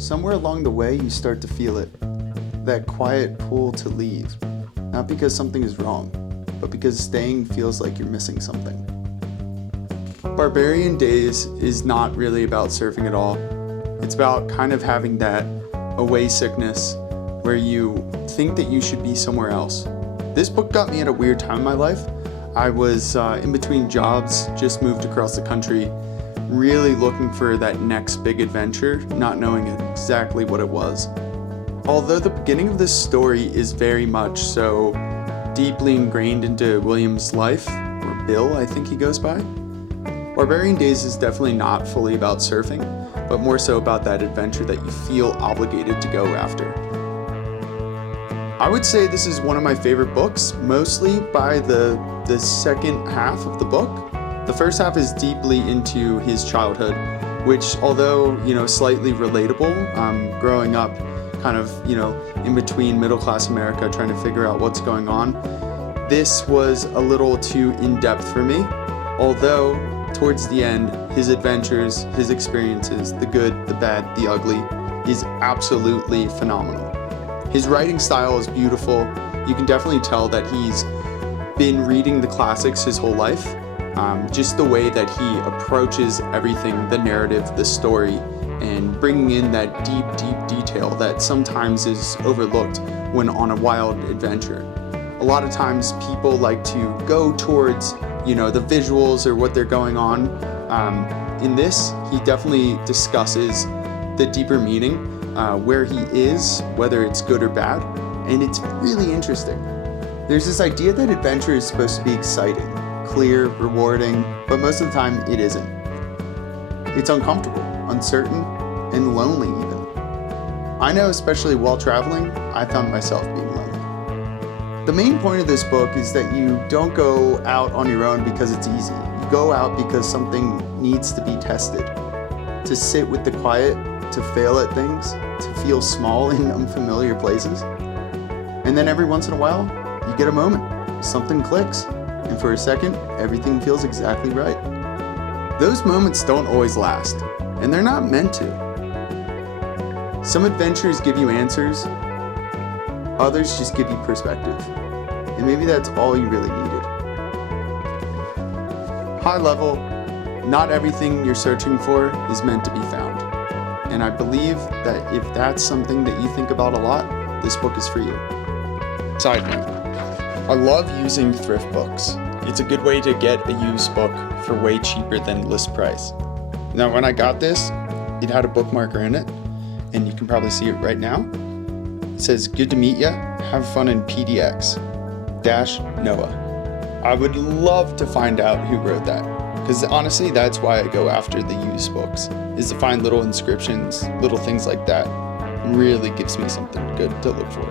Somewhere along the way, you start to feel it. That quiet pull to leave. Not because something is wrong, but because staying feels like you're missing something. Barbarian Days is not really about surfing at all. It's about kind of having that away sickness where you think that you should be somewhere else. This book got me at a weird time in my life. I was in between jobs, just moved across the country, really looking for that next big adventure, not knowing exactly what it was. Although the beginning of this story is very much so deeply ingrained into William's life, or Bill, I think he goes by, Barbarian Days is definitely not fully about surfing, but more so about that adventure that you feel obligated to go after. I would say this is one of my favorite books, mostly by the second half of the book. The first half is deeply into his childhood, which, although, slightly relatable, growing up kind of, in between middle-class America trying to figure out what's going on, this was a little too in-depth for me. Although, towards the end, his adventures, his experiences, the good, the bad, the ugly, is absolutely phenomenal. His writing style is beautiful. You can definitely tell that he's been reading the classics his whole life. Just the way that he approaches everything, the narrative, the story, and bringing in that deep, deep detail that sometimes is overlooked when on a wild adventure. A lot of times people like to go towards, the visuals or what they're going on. In this, he definitely discusses the deeper meaning, where he is, whether it's good or bad, and it's really interesting. There's this idea that adventure is supposed to be exciting, clear, rewarding, but most of the time it isn't. It's uncomfortable, uncertain, and lonely even. I know, especially while traveling, I found myself being lonely. The main point of this book is that you don't go out on your own because it's easy. You go out because something needs to be tested. To sit with the quiet, to fail at things, to feel small in unfamiliar places. And then every once in a while, you get a moment, something clicks, and for a second, everything feels exactly right. Those moments don't always last, and they're not meant to. Some adventures give you answers, others just give you perspective, and maybe that's all you really needed. High level, not everything you're searching for is meant to be found, and I believe that if that's something that you think about a lot, this book is for you. Side note, I love using thrift books. It's a good way to get a used book for way cheaper than list price. Now, when I got this, it had a bookmarker in it, and you can probably see it right now. It says, "Good to meet ya, have fun in PDX, Noah." I would love to find out who wrote that, because honestly, that's why I go after the used books, is to find little inscriptions, little things like that. It really gives me something good to look for.